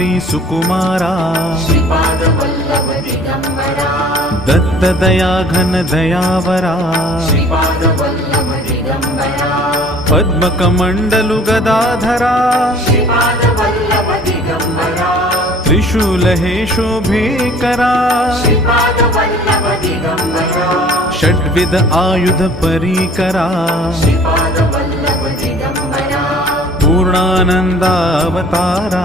गायत्री सुकुमारा। श्रीपादवल्लभ दिगम्बरा। दत्तदया घन दयावरा पद्मकमण्डलु गदाधरा श्रीपादवल्लभ दिगम्बरा। त्रिशूलहे शोभेकरा श्रीपादवल्लभ दिगम्बरा। षड्विध आयुध परीकरा। पूर्णानन्दावतारा